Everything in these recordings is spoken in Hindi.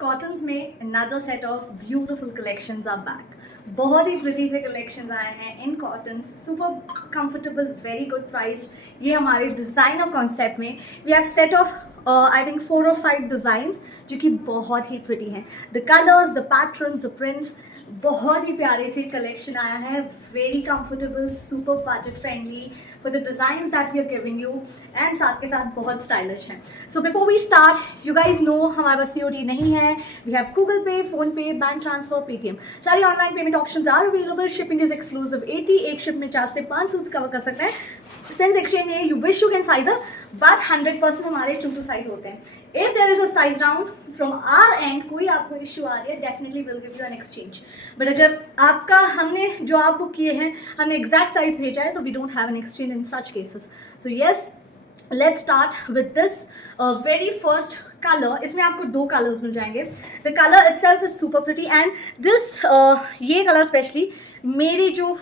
कॉटन्स में another set of beautiful collections are back. बहुत ही प्रिटी से कलेक्शंस आए हैं in cotton, super comfortable, very good price. ये हमारे डिज़ाइनर कॉन्सेप्ट में we have set of I think 4 or 5 designs जो कि बहुत ही प्रिटी हैं. The colours, the patterns, the prints, बहुत ही प्यारे से कलेक्शन आया है. Very comfortable, super budget friendly for the designs that we are giving you, and साथ के साथ बहुत स्टाइलिश हैं. So before we start, you guys no हमारे पास COD नहीं है. We have Google Pay, PhonePe, bank transfer, Paytm, सारी online payment options are available. Shipping is exclusive 80. एक शिप में 4 से 5 सूट्स कवर कर सकते हैं. सिंस एक्सचेंज है, you wish you can size up, but 100% हमारे टू साइज होते हैं. If there is a size down from our end, कोई आपको इश्यू आ रही है, definitely will give you an exchange. But अगर आपका हमने जो आप बुक किए हैं हमने एग्जैक्ट साइज भेजा है, so we don't have an exchange in such cases. So yes, let's start with this very first colour. इसमें आपको 2 कलर्स मिल जाएंगे. The colour itself is super pretty and this ये कलर स्पेशली मेरी जो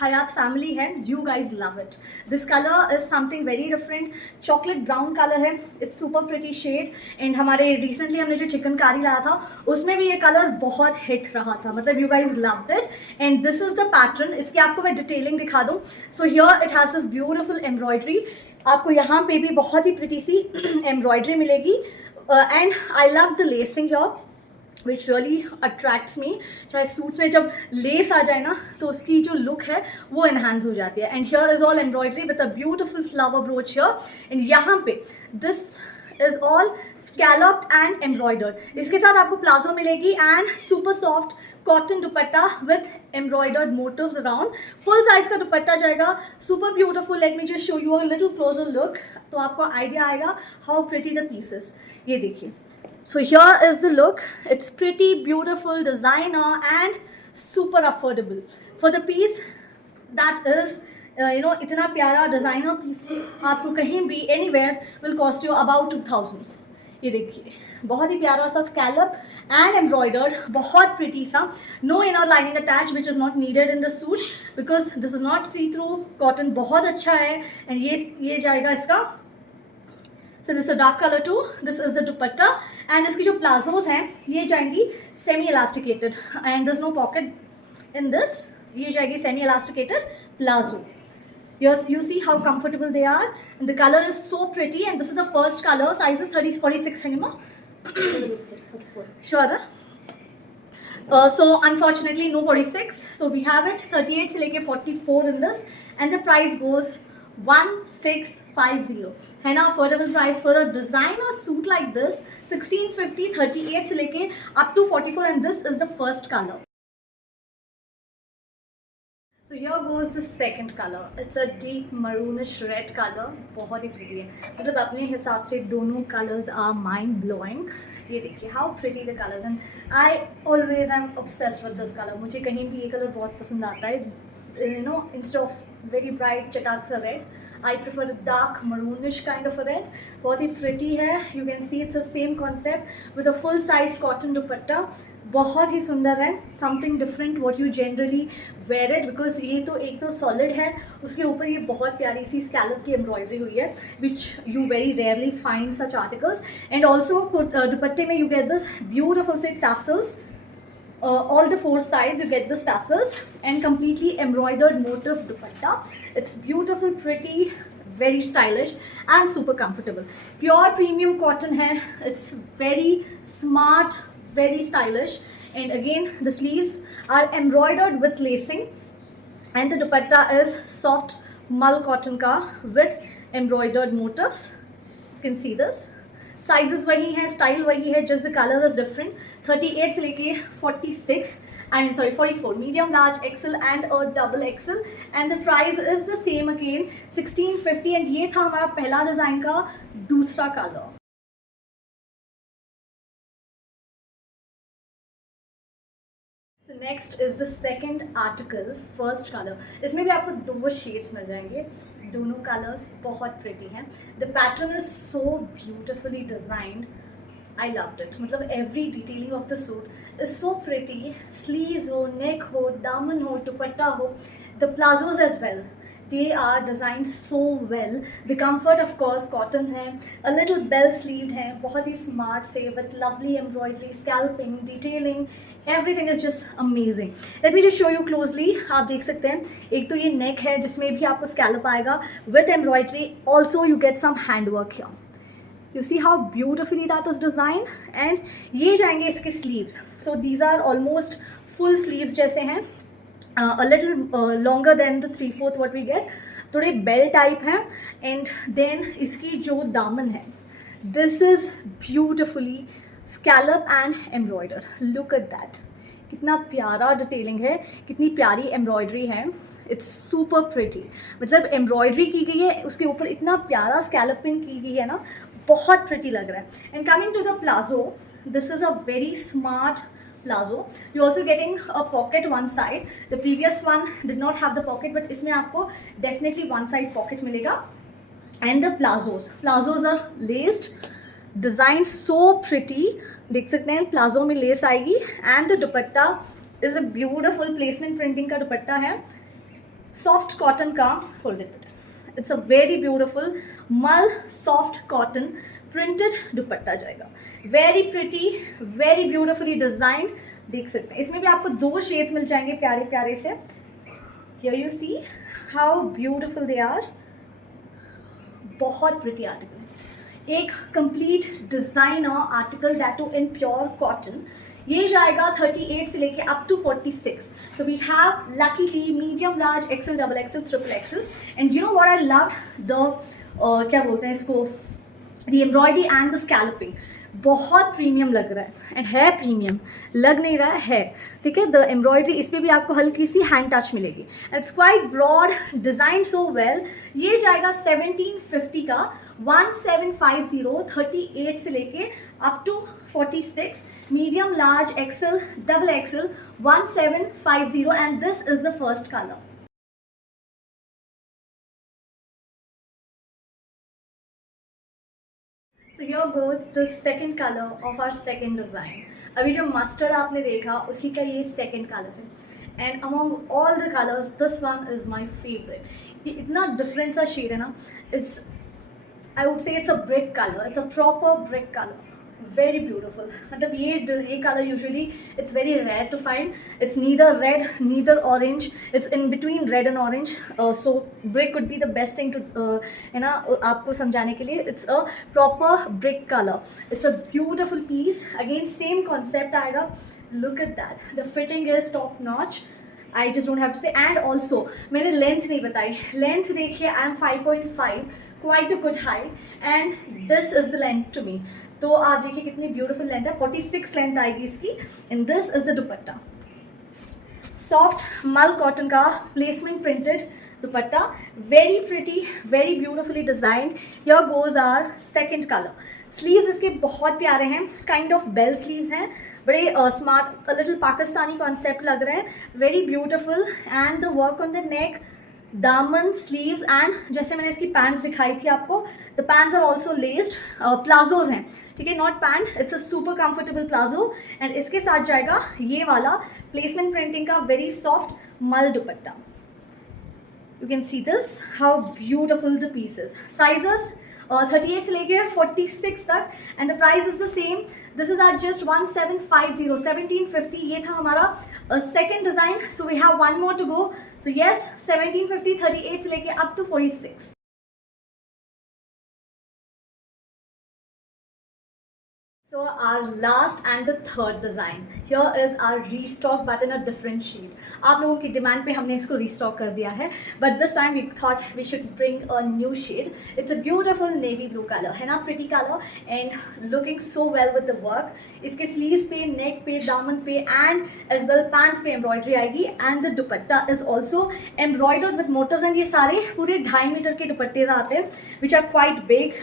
हयात फैमिली है, you guys love it. This colour is something very different. Chocolate brown colour है, it's super pretty shade. And हमारे रिसेंटली हमने जो चिकन कारी लाया था उसमें भी ये कलर बहुत हिट रहा था, मतलब you guys loved it. And this is the pattern. इसकी आपको मैं डिटेलिंग दिखा दूँ. So here it has this beautiful embroidery. आपको यहाँ पे भी बहुत ही प्रिटी सी एम्ब्रॉयडरी मिलेगी. And I love the lacing here which really attracts me. चाहे सूट्स में जब लेस आ जाए ना तो उसकी जो लुक है वो एनहांस हो जाती है. And here is all embroidery with a beautiful flower brooch here. And यहाँ पे this is all scalloped and embroidered. इसके साथ आपको प्लाजो मिलेगी and super soft cotton dupatta with embroidered motifs around. Full size का दुपट्टा जाएगा, super beautiful. Let me just show you a little closer look, तो आपको आइडिया आएगा हाउ प्रिटी द पीसेस. ये देखिए. So here is the look. It's pretty, beautiful, designer and super affordable. For the piece that is, इतना प्यारा designer piece आपको कहीं भी anywhere will cost you about 2000. ये देखिए, बहुत ही प्यारा सा scallop and embroidered, बहुत pretty सा. No inner lining attached which is not needed in the suit because this is not see through cotton. बहुत अच्छा है. and ये जाएगा इसका. So this is a dark color too. This is the dupatta and इसकी जो plazos हैं ये जाएंगी semi elasticated and there's no pocket in this. ये जाएगी semi elasticated plazo. Yes, you see how comfortable they are and the color is so pretty. And this is the first color. Size is 30-46 है ना? Sure. So unfortunately no 46. So we have it 38 से लेके 44 in this and the price goes 1650 है ना. Affordable price for a designer suit like this 1650, 38 से लेके up to 44. And this is the first colour. So here goes the second color. It's a deep maroonish red color. बहुत ही pretty है, मतलब अपने हिसाब से दोनों colors are mind blowing. ये देखिए how pretty the colors and I always am obsessed with this color. मुझे कहीं भी ये color बहुत पसंद आता है. Instead of very bright चटाक सा red, I prefer a dark maroonish kind of a red. बहुत ही pretty है. You can see it's the same concept with a full sized cotton dupatta. बहुत ही सुंदर है. Something different what you generally wear it because ये तो एक तो solid है, उसके ऊपर ये बहुत प्यारी सी scallop की embroidery हुई है which you very rarely find such articles. And also दुपट्टे में you get this beautiful say tassels. All the 4 sides you get the tassels and completely embroidered motif dupatta. It's beautiful, pretty, very stylish and super comfortable. Pure premium cotton hai. It's very smart, very stylish. And again the sleeves are embroidered with lacing and the dupatta is soft mull cotton ka with embroidered motifs. You can see this. Sizes वही हैं, स्टाइल वही है, just the colour is different. 38 से लेके 46 I mean sorry 44, medium, large, XL and double XL. And the price is the same again 1650. And ये था हमारा पहला डिज़ाइन का दूसरा कलर. So next is the second article, first color. इसमें भी आपको 2 शेड्स मिल जाएंगे. दोनों कलर्स बहुत प्रिटी हैं. The pattern is so beautifully designed. I loved it. मतलब every detailing of the suit is so pretty. Sleeves हो, neck हो, दामन हो, दुपट्टा हो, the plazos as well. they are designed so well. The comfort of course cottons हैं, a little bell sleeved हैं, बहुत ही smart से with lovely embroidery, scalping, detailing, everything is just amazing. Let me just show you closely. आप देख सकते हैं एक तो ये neck है जिसमें भी आपको scallop आएगा with embroidery. Also you get some handwork here. You see how beautifully that is designed. And ये जाएंगे इसके sleeves. So these are almost full sleeves जैसे हैं, a little longer than the 3/4 what we get. थोड़े bell type हैं. And then इसकी जो दामन है, this is beautifully scallop and embroidered. Look at that. कितना प्यारा डिटेलिंग है, कितनी प्यारी एम्ब्रॉयडरी है. It's super pretty. मतलब एम्ब्रॉयडरी की गई है, उसके ऊपर इतना प्यारा स्कैलपिंग की गई है ना, बहुत प्रिटी लग रहा है. And coming to the palazzo, this is a very smart palazzo. You also getting a pocket one side. The previous one did not have the pocket, but इसमें आपको डेफिनेटली वन साइड पॉकेट मिलेगा. And the palazzos are laced, design so pretty. देख सकते हैं प्लाजो में लेस आएगी. And the dupatta is a beautiful placement printing का दुपट्टा है, सॉफ्ट कॉटन का. Hold it. It's a very beautiful मल सॉफ्ट कॉटन प्रिंटेड दुपट्टा जाएगा. Very pretty, very beautifully designed. देख सकते हैं इसमें भी आपको 2 शेड्स मिल जाएंगे प्यारे प्यारे से. Here you see how beautiful they are. बहुत प्रिटी आर्टिकल, एक complete designer article, that too in pure cotton. ये जाएगा 38 से लेके up to 46. So we have luckily medium, large, XL, double XL, triple XL. And you know what I love the क्या बोलते हैं इसको, the embroidery and the scalloping. बहुत प्रीमियम लग रहा है. एंड है प्रीमियम, लग नहीं रहा है. ठीक है, द एम्ब्रॉयडरी इस पर भी आपको हल्की सी हैंड टच मिलेगी. It's quite broad, design so well. ये जाएगा 1750 का, 1750, 38 से लेके up to 46, medium, large, XL, double XL, 1750. And this is the first colour. So here goes the second color of our second design. अभी जो मस्टर्ड आपने देखा उसी का ये second color है. And among all the colors, this one is my favorite. It's not different सा shade है ना. It's, I would say it's a brick color. It's a proper brick color. Very beautiful. मतलब ये color usually it's very rare to find. It's neither red, neither orange. It's in between red and orange. So brick would be the best thing to है ना आपको समझाने के लिए. It's a proper brick color. It's a beautiful piece. Again same concept आएगा. Look at that. The fitting is top notch. I just don't have to say. And also मैंने लेंथ नहीं बताई. लेंथ देखिए, I am 5.5, quite a good height, and this is the length to me. तो आप देखिए कितनी ब्यूटीफुल लेंथ है. 46 लेंथ आएगी इसकी. And this is the dupatta, soft mul cotton का placement printed dupatta. Very pretty, very beautifully designed. Here goes our second colour. Sleeves इसके बहुत प्यारे हैं, काइंड ऑफ बेल स्लीव्स हैं, बड़े smart, a little Pakistani concept लग रहे हैं. Very beautiful. And the work on the neck, दामन, स्लीव्स, एंड जैसे मैंने इसकी पैंट्स दिखाई थी आपको, the pants are also laced. Palazzos हैं, ठीक है, not pant. It's a super comfortable palazzo. And इसके साथ जाएगा ये वाला प्लेसमेंट प्रिंटिंग का very soft mul dupatta. You can see this how beautiful the pieces. Sizes 38 से लेके 46 तक. And the price is the same. This is our just 1750, 1750. ये था हमारा second design. So we have one more to go. So yes, 1750, 38 से लेके up to 46. So our last and the third design. Here is our restock but in a different shade. आप लोगों की डिमांड पे हमने इसको restock कर दिया है. But this time we thought we should bring a new shade. It's a beautiful navy blue color, है ना, pretty color and looking so well with the work. इसके sleeves पे, neck पे, दामन पे and as well pants पे embroidery आएगी. And the dupatta is also embroidered with motifs. And ये सारे पूरे 2.5 मीटर के दुपट्टे आते हैं which are quite big.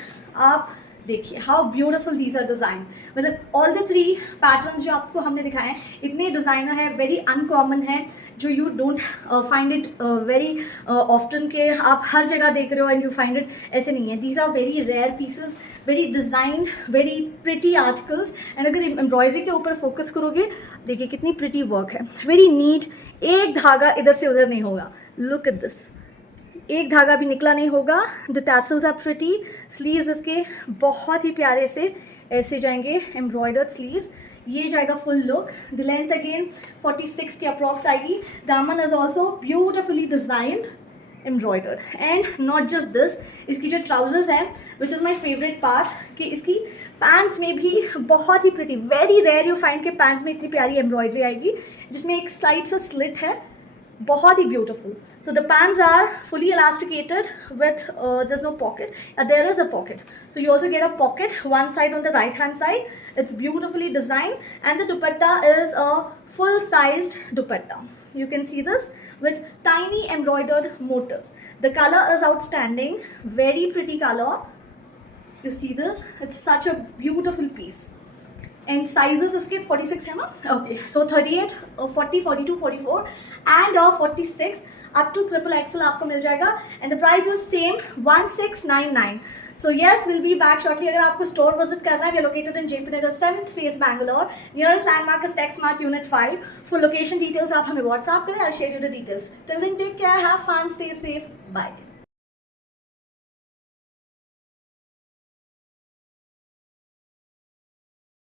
आप देखिए how beautiful these are design. मतलब ऑल द 3 पैटर्न्स जो आपको हमने दिखाए हैं इतने डिज़ाइनर है, वेरी अनकॉमन है, जो you don't find it very often के आप हर जगह देख रहे हो एंड यू फाइंड इट. ऐसे नहीं है. These are very rare pieces, very designed, very pretty articles. And अगर एम्ब्रॉयडरी के ऊपर फोकस करोगे, देखिए कितनी प्रिटी वर्क है, वेरी नीट. एक धागा इधर से उधर नहीं होगा. लुक एट दिस, एक धागा भी निकला नहीं होगा। The tassels are pretty, sleeves इसके बहुत ही प्यारे से ऐसे जाएंगे, एम्ब्रॉयडर्ड स्लीव्स, ये जाएगा full look. The length again 46 के अप्रॉक्स आएगी। दामन is also beautifully designed, embroidered. And not just this, इसकी जो ट्राउजर्स हैं which is my favourite part, कि इसकी पैंट्स में भी बहुत ही pretty, very rare you find के पैंट्स में इतनी प्यारी एम्ब्रॉयडरी आएगी जिसमें एक स्लाइड सा स्लिट है, बहुत ही beautiful. So the pants are fully elasticated with there's no pocket, there is a pocket, so you also get a pocket one side on the right hand side. It's beautifully designed and the dupatta is a full sized dupatta. You can see this with tiny embroidered motifs. The color is outstanding, very pretty color. You see this, it's such a beautiful piece. And sizes इसके 46 है ना, okay, so 38, 40, 42, 44 and 46 up to XXL आपको मिल जाएगा। And the price is same 1699। So yes, will be back shortly. अगर आपको स्टोर विजिट करना है, we are located in JP Nagar 7th phase Bangalore, nearest landmark is Tech Smart Unit 5। Full location details आप हमें व्हाट्सएप करें, I share you the details. Till then take care, have fun, stay safe, bye.